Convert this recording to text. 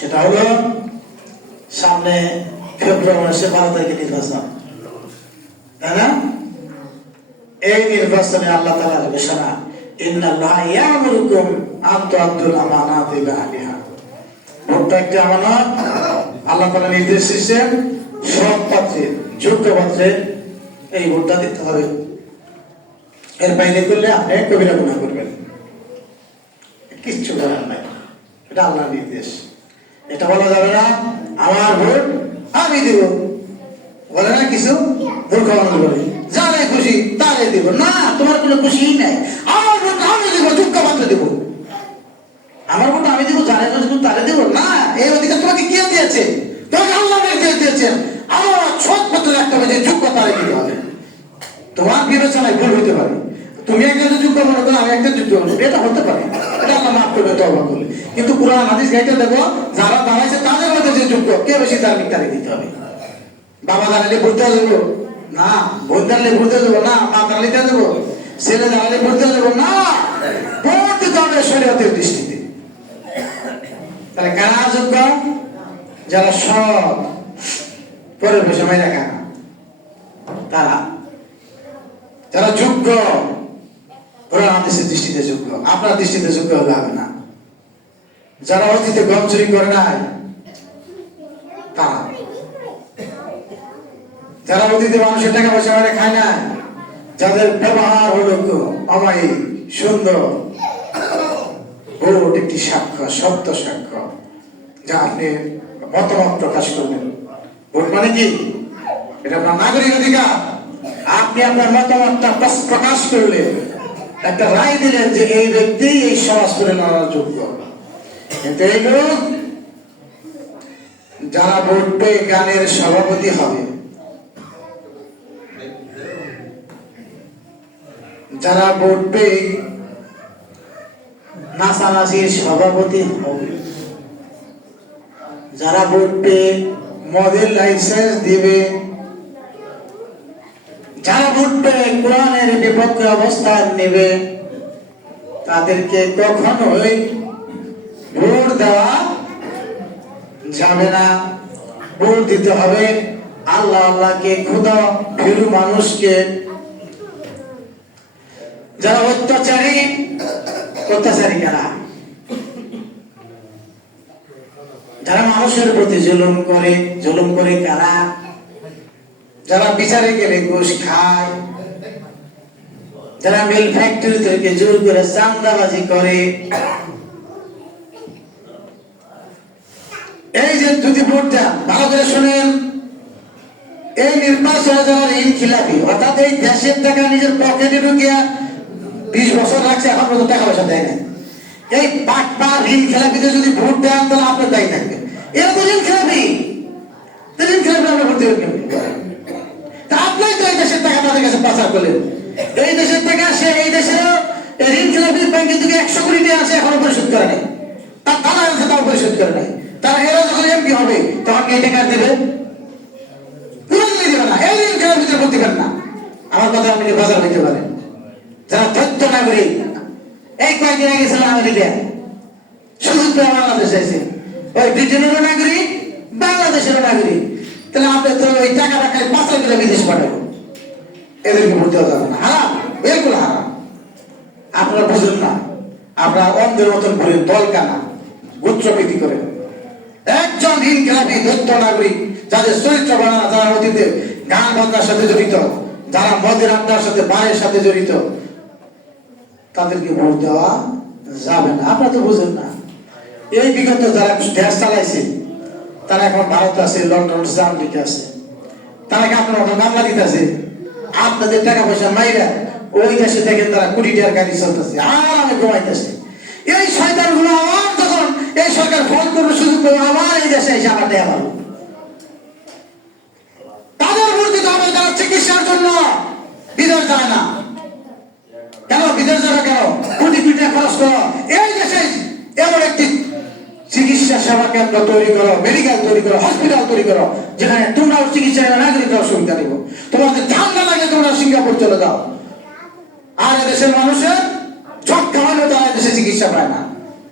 সেটা হলো সামনে ফেব্রুয়ারি মাসে বারো তারিখে নির্বাচন। তাই না? এই নির্বাচনে আল্লাহ তাআলার ঘোষণা ভোটটা আমানত আল্লাহ নির্দেশ দিয়েছেন, সব পাত্রে, যোগ্য পাত্রে এই ভোটটা দিতে হবে। এর বাইরে করলে আপনি কবিরা গুণা করবেন। কিচ্ছু করার নাই। এটা আল্লাহর নির্দেশ। এটা বলা যাবে না। আমার ভোট আমি দিব। বলে না কিছু? মূর্খ মানুষ বলে যারে খুশি, তারে দিব। না, তোমার কোনো খুশি নাই। আমার ভোট আমি দিব যোগ্য পাত্র দিব। আমার ভোট আমি দিব, যারে খুশি তুমি তারে দিব। না, এই অধিকার তোমাকে কে দিয়েছে? তোমাকে আল্লাহ নির্দেশ দিয়েছেন? আমার সৎ পত্র একটা যে যোগ্য তারে দিতে হবে তোমার বিবেচনায় ভুল হইতে পারে। তুমি একজন যোগ্য মনে করো, আমি একজন যোগ্য মনে করি। এটা হতে পারে। এটা আল্লাহ মাফ করবে তবা করলে কিন্তু কোরআন হাদিস গাইতে দেখো যারা দাঁড়াইছে তাদের মধ্যে যে যোগ্য, কে বেশি তার তারিখ দিতে হবে? বাবা দাঁড়ালে হয়ে দেবো? না বোন দাঁড়ালে হয়ে দেবো না, মা দাঁড়ালে দেবো? ছেলে দাঁড়ালে হয়ে দেবো না? দিতে হবে শরীয়তের দৃষ্টিতে। তাহলে কারা যোগ্য? যারা সব মাইরা খায় না। তারা? যারা যোগ্য, ওরা আদেশের দৃষ্টিতে যোগ্য। আপনার দৃষ্টিতে যোগ্য হলে হবে না। যারা অতীতে গম চুরি করে নাই তারা যারা অতীতে মানুষের টাকা পয়সা মেরে খায় না যাদের ব্যবহার হলো অমায়িক সুন্দর। ভোট একটি সাক্ষ্য, সত্য সাক্ষ্য, যা আপনি মতামত প্রকাশ করবেন। ভোট মানে কি? এটা আপনার নাগরিক অধিকার। আপনি আপনার মতামতটা প্রকাশ করলেন একটা রায় দিলেন যে এই ব্যক্তি এই সমাজ করে নেওয়ার যোগ্য। কিন্তু যারা পেয়ে গানের সভাপতি হবে, যারা পেয়ে নাচানাচির সভাপতি হবে, যারা পেয়ে মদের লাইসেন্স দিবে, যারা পেয়ে কোরআনের বিপক্ষে অবস্থান নেবে, তাদেরকে কখনোই ভোট দেওয়া যাবে না। ভোট দিতে হবে আল্লাহ আল্লাহকে, খুদা ফিরু মানুষকে। যারা অত্যাচারী অত্যাচারী কারা? যারা মানুষের প্রতি জুলুম করে জুলুম করে কারা? যারা বিচারে গেলে ঘুষ খায়। যারা মিল ফ্যাক্টরি থেকে জোর করে চান্দাবাজি করে। এই যে দুটি ভোটটা, ভালো করে শোনেন। এই নির্বাচনে যারা ঋণ খিলাপি অর্থাৎ এই দেশের টাকা নিজের পকেটে ঢুকিয়া বিশ বছর রাখছে, এখন পর্যন্ত টাকা পয়সা দেয় না এই পাট পা ঋণ খেলাপিতে যদি ভোট দেন, তাহলে আপনার দায়ী থাকবে। এরা তো ঋণ খেলাপি। ঋণ খেলাপি আমরা ভোট দেবেন তা আপনি তো এই দেশের টাকা তাদের কাছে পাচার করলেন। এই দেশের টাকা সে, এই দেশের ঋণ খেলাপি ব্যাংকে থেকে একশো কোটি টাকা আছে এখনও পরিশোধ করে নাই। তার তারা আছে, তাও পরিশোধ করে নাই। তারা এরা যখন এমপি হবে, তখন কে টাকা দেবে? না। খেলার ভিতরে ভোট দিবেন না। আমার কথা আপনি বাজার হইতে পারেন। যারা তথ্য নাগরিক, এই কয়েকদিন আগে আমেরিকা বাংলাদেশে এসে ওই ব্রিটেনেরও নাগরিক, বাংলাদেশেরও নাগরিক। তাহলে আপনি তো ওই টাকা টাকায় পাঁচশো করে বিদেশ পাঠাবো এদেরকে ভোট দেওয়া না। হারাম। বিলকুল হারাম। আপনারা বুঝুন না। আপনারা অন্ধের মতন ঘুরে দল কানা গোত্রপ্রীতি করেন। একজন খেলাপি দত্ত নাগরিক যাদের চরিত্র বানানো, যারা অতীতে গান বাজনার সাথে জড়িত, যারা মদের আড্ডার সাথে বারের সাথে জড়িত, তাদেরকে ভোট দেওয়া যাবে না। আপনারা তো বুঝেন না। এই বিগত যারা দেশ চালাইছে, তারা এখন ভারত আছে, লন্ডন আছে আমেরিকা আছে। তারা কি আপনার মতো মামলা দিতেছে আপনাদের টাকা পয়সা মাইরা ওই দেশে দেখেন তারা কোটি টাকার গাড়ি চলতেছে, আর আমি ঘুমাইতেছে। এই শয়তানগুলো এই সরকার ফোন করবে, সুযোগ পাবে আবার এই দেশে এসে আবার দেয়া পাবো তাদের দিতে হবে যারা চিকিৎসার জন্য বিদেশ যায় না। কেন? বিদেশ যাবে কেন? কোটি কোটি খরচ করো। এই দেশে এমন একটি চিকিৎসা সেবা কেন্দ্র তৈরি করো মেডিকেল তৈরি করো হসপিটাল তৈরি করো, যেখানে তোমরাও চিকিৎসা নাগরিকরাও সুবিধা নিব। তোমাদের ঠান্ডা লাগে, তোমরা সিঙ্গাপুর চলে যাও। আর এদেশের মানুষের ঝটকা হলেও তারা দেশে চিকিৎসা পায় না।